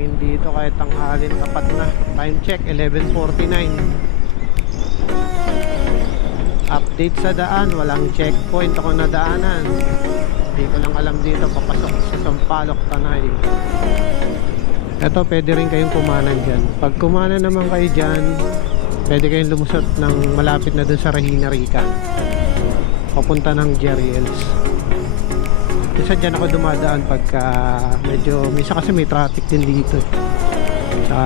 hangin dito kahit tanghalin tapat na. Time check 11:49. Update sa daan, walang checkpoint ako nadaanan. Hindi ko lang alam dito papasok sa Sampaloc, Tanay. Eto, pwede rin kayong kumanan dyan. Pag kumanan naman kayo dyan, pwede kayong lumusot ng malapit na dun sa Regina Rica, papunta ng Jeriels. Isa dyan ako dumadaan pagka medyo, minsan kasi may traffic din dito.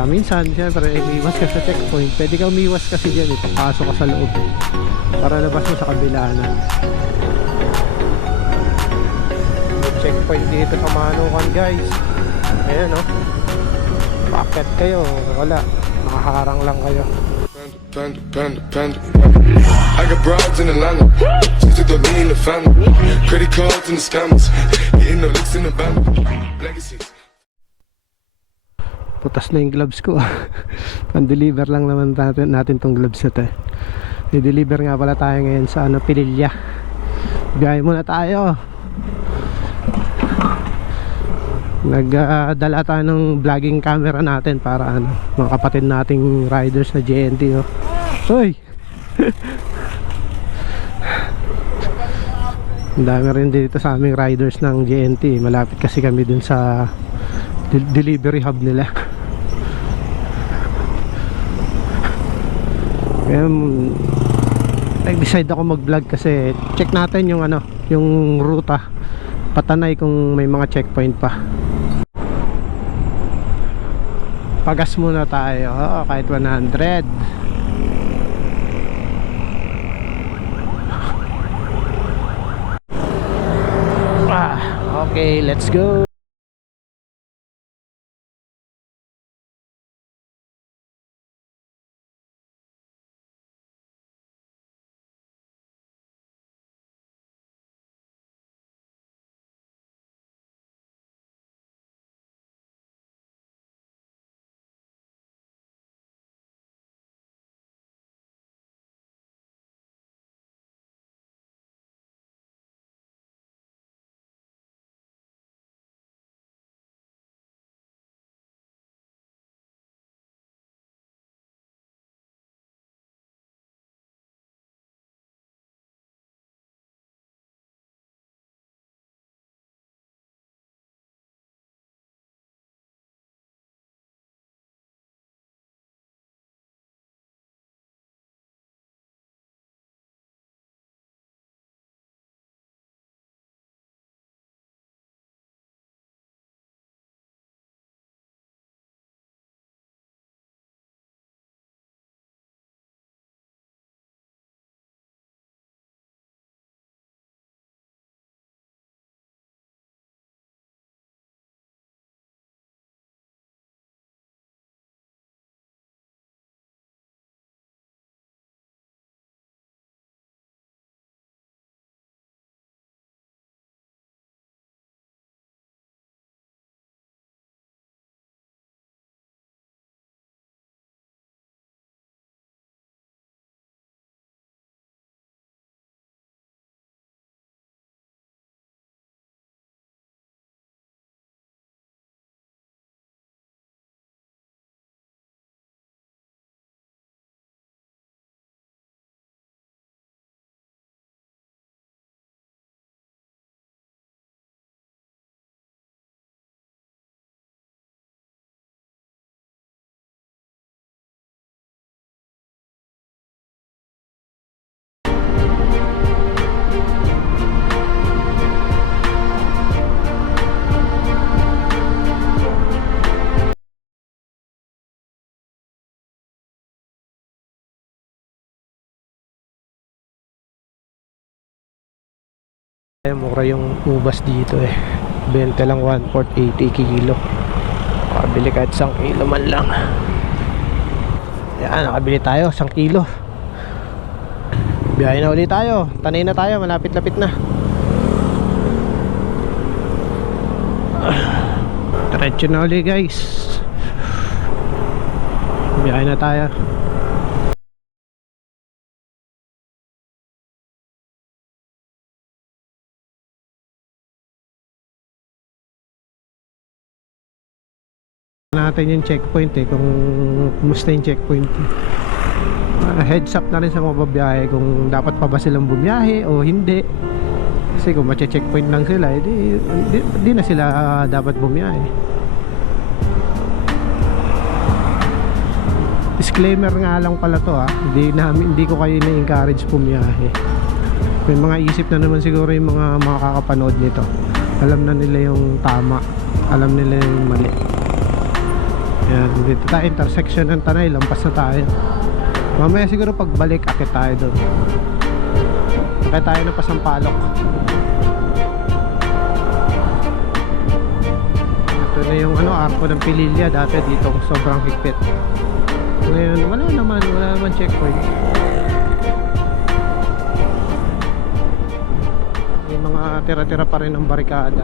Minsan, syempre, umiwas ka sa checkpoint. Pwede ka umiwas kasi dyan, papasok ka sa loob para labas mo sa kabilanan. May checkpoint dito sa Manukan, guys. Ayan, no? Bakit kayo? Wala. Nakaharang lang kayo. I got broads in Atlanta, just to throw me in the family. Credit cards and the scammers, getting no licks in the band. Legacies. Putas na yung gloves ko. Pan-deliver lang naman natin tong gloves na to. I-deliver nga pala tayo ngayon sa Pililya. Biyahe muna tayo. Nagdala tayo ng vlogging camera natin para mga kapatid nating riders na JNT. Hoy! Ang dami rin dito sa aming riders ng JNT. Malapit kasi kami dun sa delivery hub nila. Kaya nag-decide ako mag-vlog kasi check natin yung yung ruta patanay kung may mga checkpoint pa. Pagas muna tayo, kahit 100. Okay, let's go. Mura yung ubas dito 20 lang, 1/4, 80 kilo. Nakabili kahit 1 kilo man lang. Yan, nakabili tayo 1 kilo. Biyahe na ulit tayo. Tanay na tayo, malapit-lapit na. Diretso na ulit, guys. Biyahe na tayo. natin yung checkpoint kung kumusta yung checkpoint. Heads up na rin sa mga babiyahe kung dapat pa ba silang bumiyahe o hindi. Kasi kung checkpoint lang sila, di na sila dapat bumiyahe. Disclaimer nga lang pala to, hindi ko kayo na-encourage bumiyahe. May mga isip na naman siguro yung mga makakapanood nito. Alam na nila yung tama, alam nila yung mali. Yan, dito tayo intersection ng Tanay, lampas na tayo. Mamaya siguro pagbalik akit tayo doon. Akit tayo ng Pasampalok. Ito na yung arko ng Pililya. Dati dito sobrang higpit. Ngayon wala naman checkpoint. May mga tira-tira pa rin ng barikada.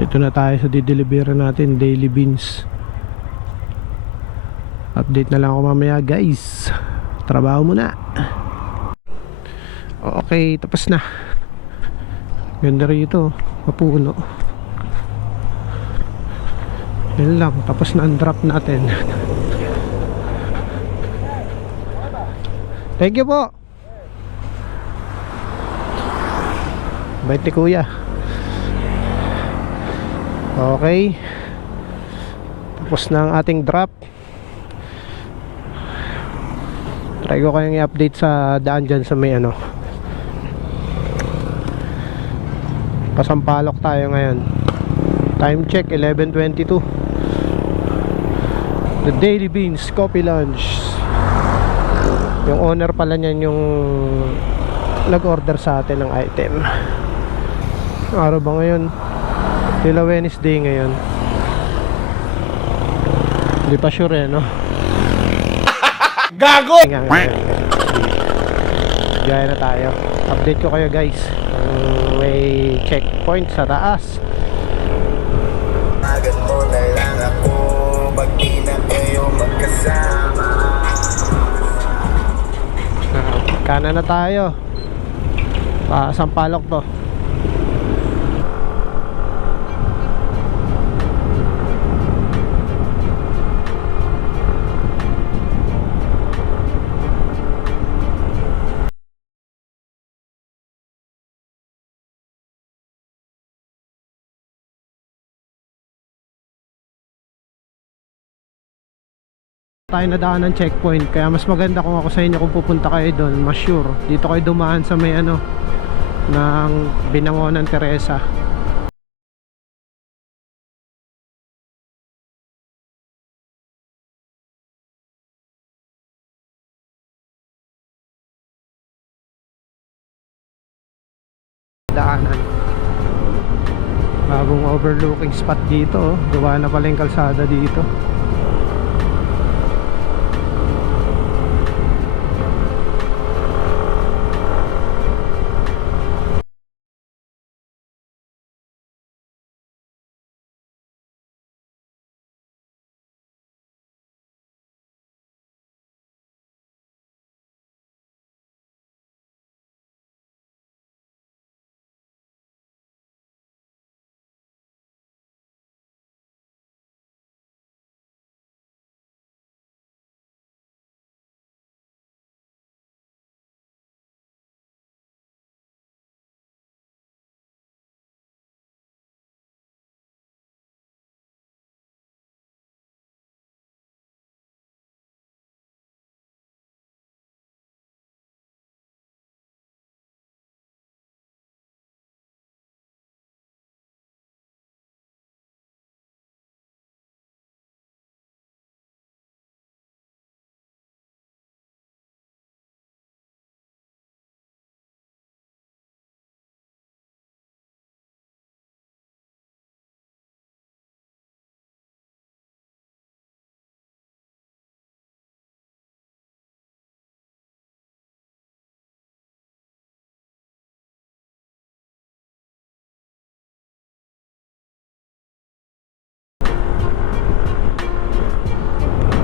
Ito na tayo sa didelivery natin, daily beans. Update na lang ako mamaya guys. Trabaho muna. Okay, tapos na. Ganda rito, mapuno. Yan lang, tapos na ang drop natin. Thank you po. Bait ni kuya. Okay, tapos na ang ating drop. Try ko kayong i-update sa daan dyan sa may Pasampalok tayo ngayon. Time check 11:22. The Daily Beans Coffee Lunch. Yung owner pala niyan yung nag-order sa atin ng item. Araw ba ngayon? Tila Wednesday ngayon. Hindi pa sure no? Gago! Gaya na tayo. Update ko kayo guys. May checkpoint sa taas. Agad mo na lang ako pag di na kayo magkasama. Kanan na tayo. Sampalok to. Tayo nadaan ng checkpoint, kaya mas maganda kung ako sa inyo kung pupunta kayo doon, mas sure dito kayo dumaan sa may ng Binangonan Teresa. Daanan, bagong overlooking spot dito, gawa na pala yung kalsada dito.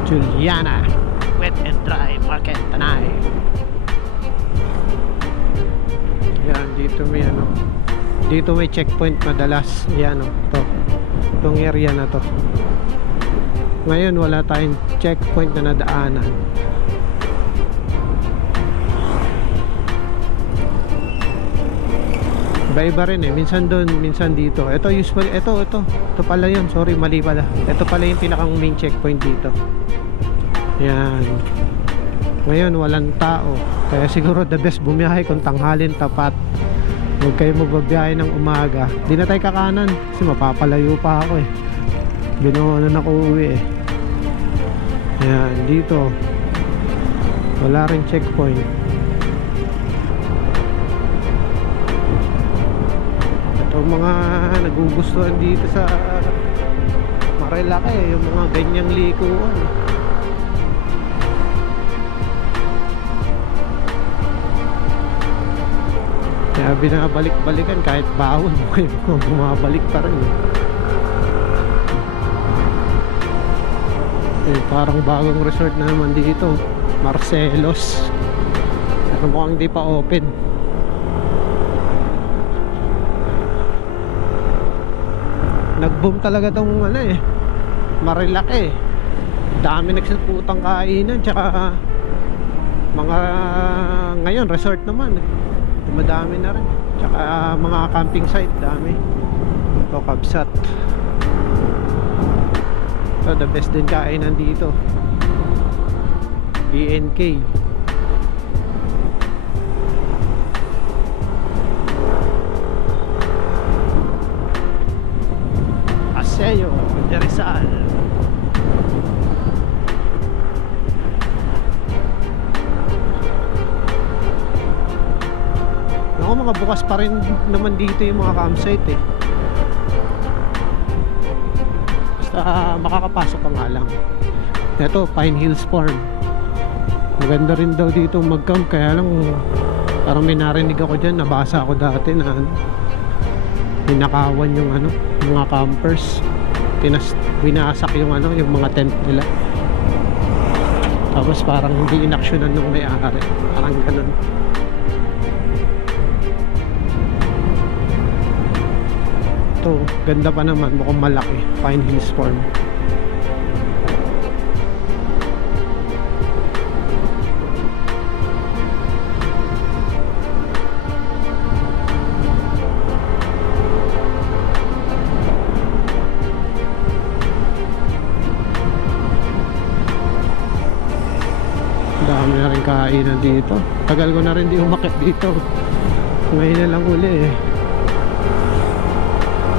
Juliana Wet and Dry Market Tanay. Yan. Dito may ano, dito may checkpoint madalas. Yan o, itong area na to. Ngayon wala tayong checkpoint na nadaanan. Iba-iba rin eh, minsan doon, minsan dito. Ito usually, ito pala yun, sorry, mali pala. Ito pala yung pinakang main checkpoint dito. Yan. Ngayon walang tao, kaya siguro the best bumiyahe kung tanghalin tapat. Huwag kayo magbabiyahe ng umaga. Di na tayo kakanan kasi mapapalayo pa ako eh. Binono na ako uwi eh. Yan, dito wala rin checkpoint. Ito mga nagugustuhan dito sa Marilaki, yung mga ganyang likuan. Kaya binabalik-balikan kahit bawon mo bumabalik pa rin eh, parang bagong resort na naman dito, Marcelos, pero mukhang di pa open. Nag-boom talaga tong ano eh, Marilaki. Dami nagsiputang kainan, tsaka mga ngayon resort naman madami na rin, tsaka mga camping site dami. Ito Kabsat, ito the best din kainan dito, BNK. Paseo de Rizal. Ako mga bukas pa rin naman dito yung mga campsite eh. Basta makakapasok ka nga lang. Ito Pine Hills Farm, maganda rin daw dito mag-camp, kaya lang parang may narinig ako dyan, nabasa ako dati na ninakawan yung ano, mga campers, winasak yung ano, yung mga tent nila, tapos parang hindi inaksyonan nung may-ari, parang ganun. Ito, ganda pa naman, mukhang malaki, Pine Hills Farm. Dami na rin kainan dito. Tagal ko na rin di umakit dito. Ngayon na lang uli eh.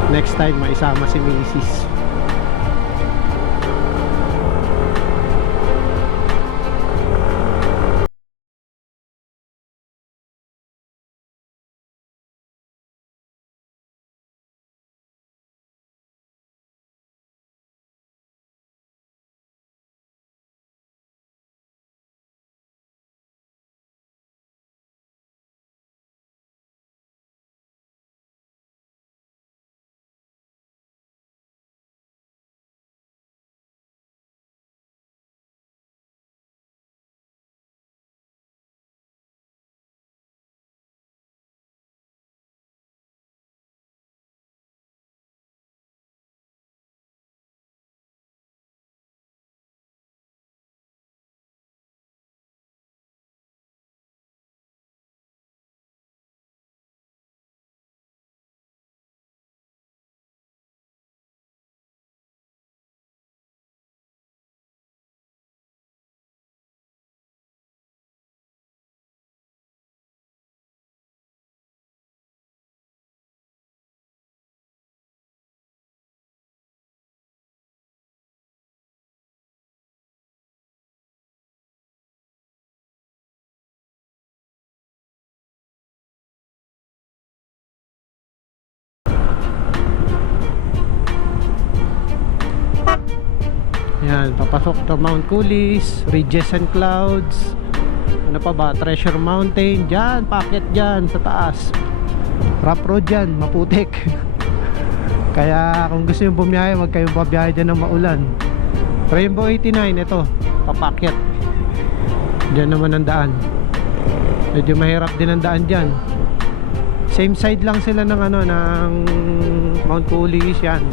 Next time maisama si Macy's. Yan, papasok to Mount Coulis, Ridges and Clouds. Ano pa ba? Treasure Mountain. Diyan, packet dyan sa taas. Rough road dyan, maputik. Kaya kung gusto nyo bumiyahe, wag kayong pabiyahe dyan ng maulan. Rainbow 89, ito, papakyat. Diyan naman ang daan. Medyo mahirap din ang daan dyan. Same side lang sila ng ano, ng Mount Cooley's yan.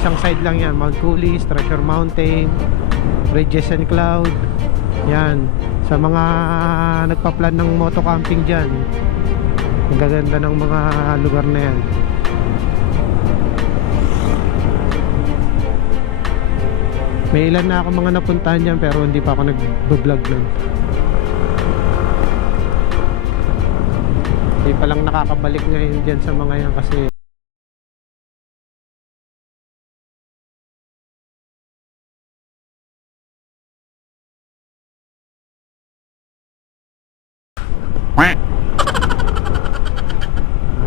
Isang side lang yan, Mount Cooley's, Treasure Mountain, Ridges and Cloud. Yan, sa mga nagpa-plan ng moto camping dyan, ang gaganda ng mga lugar na yan. May ilan na ako mga napuntahan dyan, pero hindi pa ako nag-vlog nun. Hindi pa lang nakakabalik ngayon dyan sa mga yan kasi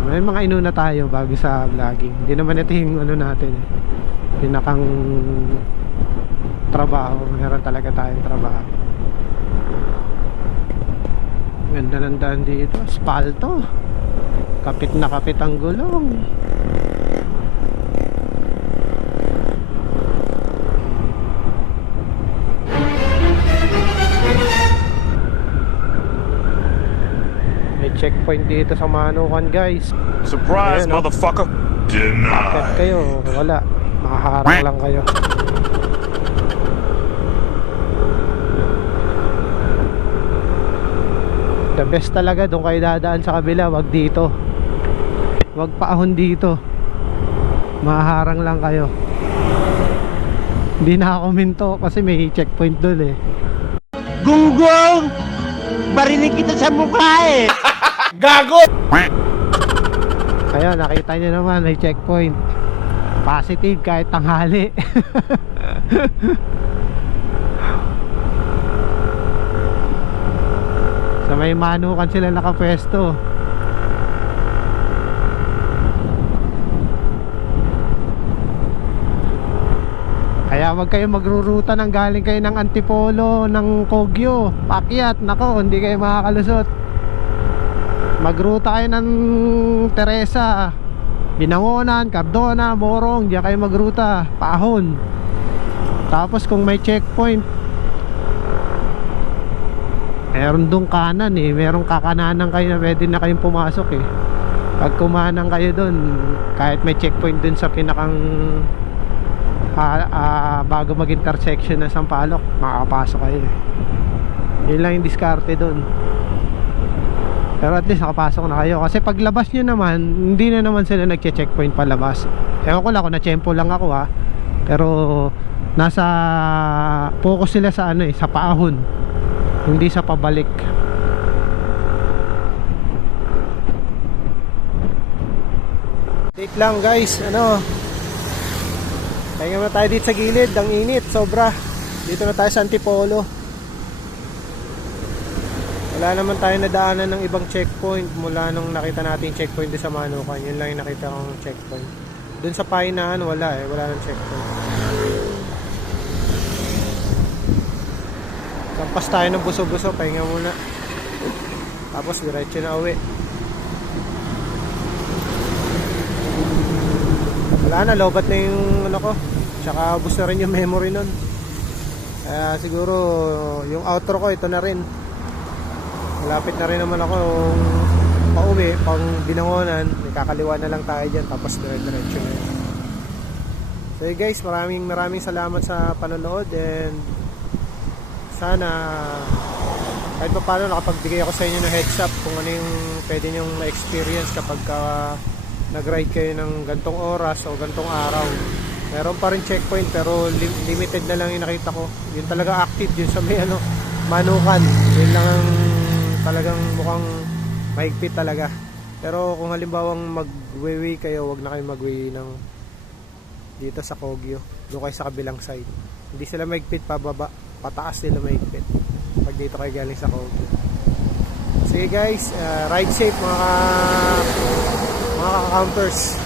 may mga inuna tayo bago sa vlogging. Hindi naman ito yung ano natin eh, pinakang trabaho. Meron talaga tayong trabaho. Ganda ng daan dito, asfalto. Kapit na kapit ang gulong. May checkpoint dito sa Manukan, guys. Surprise, Ayan, oh. motherfucker. Bakit kayo? Wala. Makaharang lang kayo. The best talaga, doon kayo dadaan sa kabila, wag dito. Wag paahon dito. Maharang lang kayo. Hindi na ako minto kasi may checkpoint doon eh. Gunggong! Barinig kita sa mukha eh! Gago! Ayun, nakita nyo naman, may checkpoint. Positive kahit tanghali. Sa may Manukan sila nakapwesto. Kaya wag kayo magruruta ng galing kayo ng Antipolo, ng Kogyo, paakyat, nako, hindi kayo makakalusot. Magruta kayo ng Teresa, Binangonan, Cardona, Morong, diyan kayo magruta, paahon. Tapos kung may checkpoint, meron dong kanan eh, merong kakananan kayo na pwede na kayong pumasok eh. Pag kumanan kayo dun, kahit may checkpoint dun sa pinakang bago mag-intersection ng Sampaloc, makakapasok kayo eh. Yun lang yung diskarte dun. Pero at least nakapasok na kayo. Kasi paglabas nyo naman, hindi na naman sila nagche-checkpoint palabas. Ewan ko lang kung na-tempo lang ako ha. Pero nasa focus sila sa ano eh, sa paahon, hindi sa pabalik. Date lang guys, ano, kaya na tayo dito sa gilid. Ang init, sobra. Dito na tayo sa Antipolo. Wala naman tayo nadaanan ng ibang checkpoint mula nung nakita natin yung checkpoint doon sa Manukan. Yun lang yung nakita kong checkpoint. Doon sa Painaan wala eh, wala nang checkpoint. Lampas tayo ng buso-buso, pahinga muna. Tapos diretso na uwi. Wala na, lobat na yung ano ko. Tsaka ubos na rin yung memory nun. Kaya siguro yung outro ko ito na rin. Malapit na rin naman ako pauwi, pang Binangonan. May kakaliwa na lang tayo dyan, tapos diretso na yun. So guys, maraming salamat sa panonood. And sana kahit pa paano nakapagbigay ako sa inyo ng heads up kung ano yung pwede nyong ma-experience kapag nag-ride kayo ng gantong oras o gantong araw. Meron pa rin checkpoint pero limited na lang yung nakita ko. Yun talaga active yun sa may ano, Manukan. Yun lang ang talagang mukhang mahigpit talaga. Pero kung halimbawang mag-way kayo, wag na kayo mag-way ng dito sa Kogyo. Doon kayo sa kabilang side. Hindi sila mahigpit pababa, pataas sila mahigpit pag dito kayo galing sa Kogyo. Sige guys, ride safe mga ka-campers.